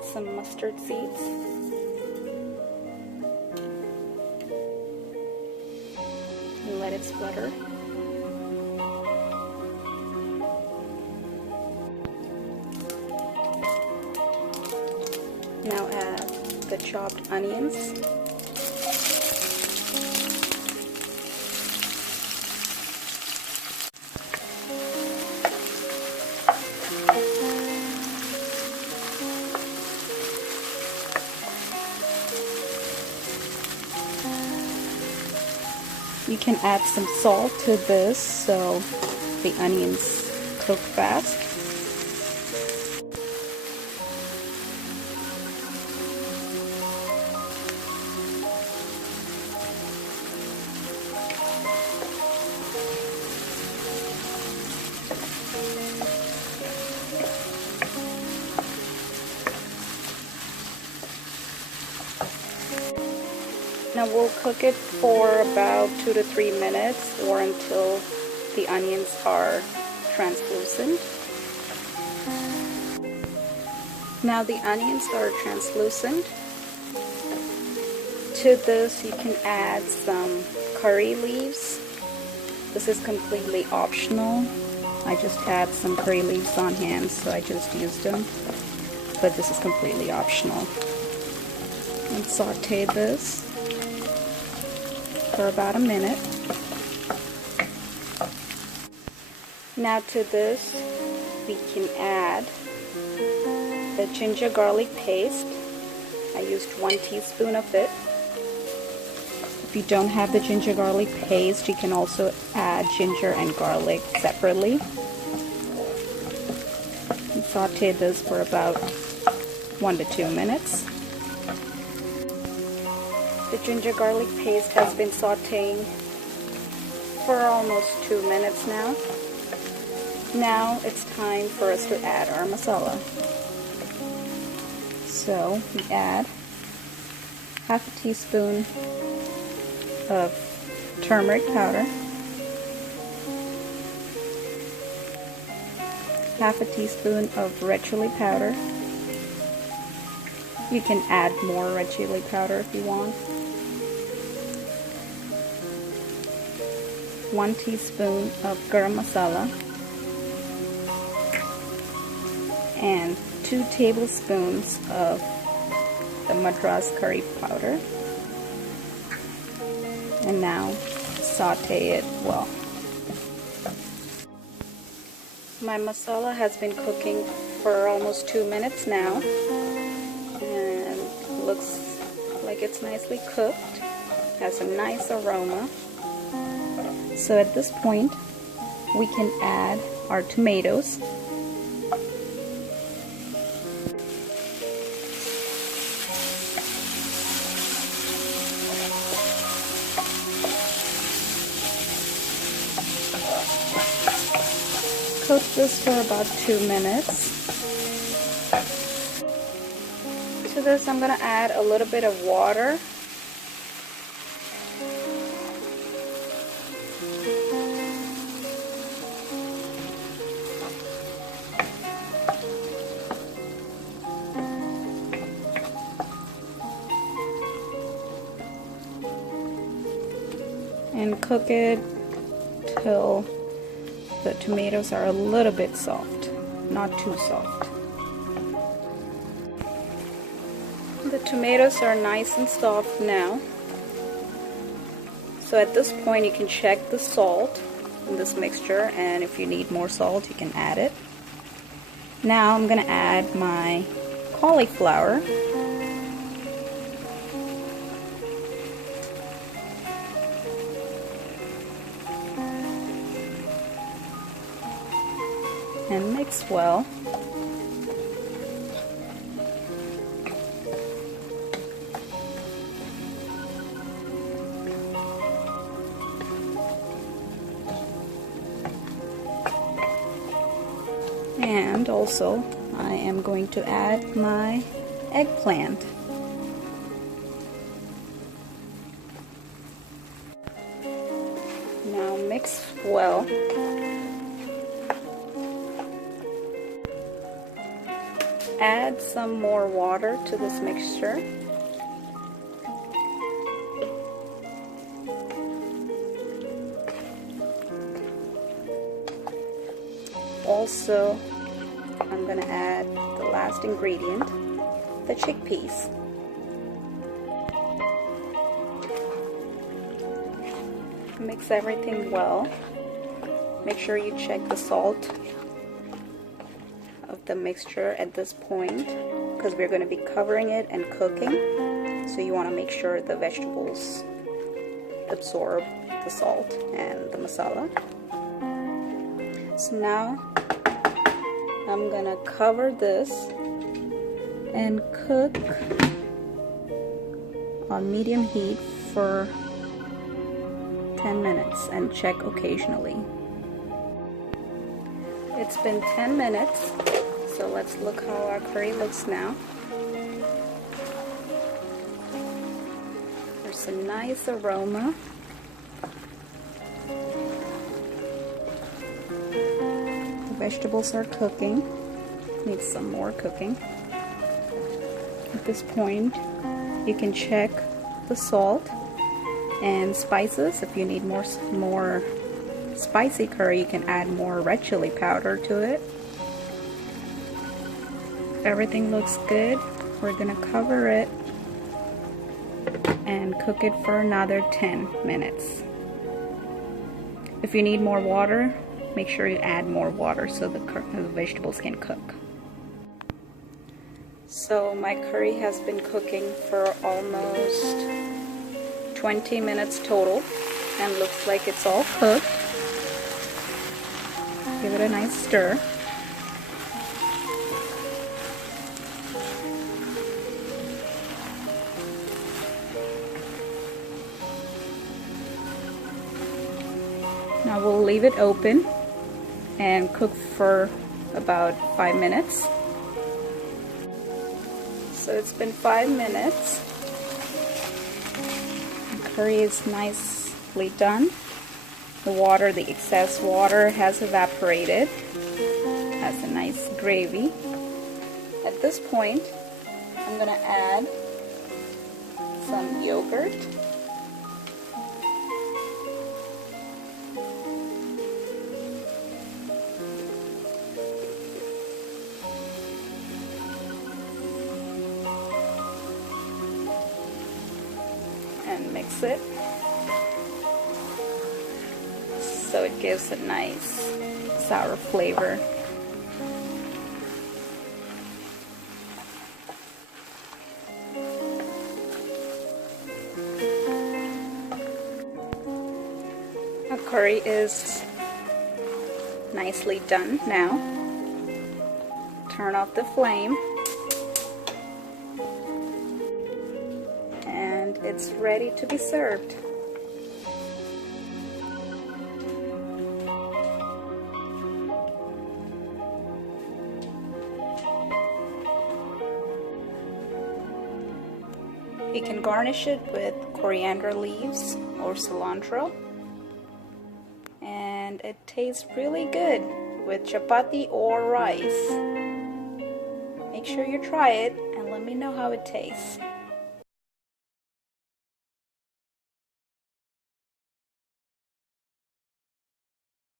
add some mustard seeds. And let it splutter. Now add the chopped onions. You can add some salt to this so the onions cook fast. Now we'll cook it for about 2 to 3 minutes or until the onions are translucent. Now the onions are translucent. To this you can add some curry leaves. This is completely optional. I just had some curry leaves on hand, so I just used them. But this is completely optional. And saute this for about a minute. Now to this we can add the ginger garlic paste. I used 1 teaspoon of it. If you don't have the ginger garlic paste, you can also add ginger and garlic separately. And saute this for about 1 to 2 minutes. The ginger garlic paste has been sauteing for almost 2 minutes now. Now it's time for us to add our masala. So we add half a teaspoon of turmeric powder, half a teaspoon of red chili powder. You can add more red chili powder if you want. 1 teaspoon of garam masala and 2 tablespoons of the madras curry powder. And now saute it well. My masala has been cooking for almost 2 minutes now and looks like it's nicely cooked. Has a nice aroma. So at this point we can add our tomatoes. Cook this for about 2 minutes. To this I'm going to add a little bit of water. And cook it till the tomatoes are a little bit soft, not too soft. The tomatoes are nice and soft now. So at this point you can check the salt in this mixture, and if you need more salt you can add it. Now I'm going to add my cauliflower. And mix well. And also I am going to add my eggplant. Now mix well. add some more water to this mixture. Also, I'm going to add the last ingredient, the chickpeas. Mix everything well. Make sure you check the salt of the mixture at this point, because we're going to be covering it and cooking, so you want to make sure the vegetables absorb the salt and the masala. So now I'm gonna cover this and cook on medium heat for 10 minutes and check occasionally. It's been 10 minutes, so let's look how our curry looks now. There's a nice aroma. Vegetables are cooking. Need some more cooking. At this point, you can check the salt and spices. If you need more spicy curry, you can add more red chili powder to it. Everything looks good. We're gonna cover it and cook it for another 10 minutes. If you need more water, make sure you add more water so the vegetables can cook. So my curry has been cooking for almost 20 minutes total and looks like it's all cooked. Give it a nice stir. Now we'll leave it open and cook for about 5 minutes. So it's been 5 minutes. The curry is nicely done. The excess water has evaporated. Has a nice gravy. At this point, I'm gonna add some yogurt. And mix it so it gives a nice sour flavor. Our curry is nicely done now. Turn off the flame. It's ready to be served. You can garnish it with coriander leaves or cilantro, and it tastes really good with chapati or rice. Make sure you try it and let me know how it tastes.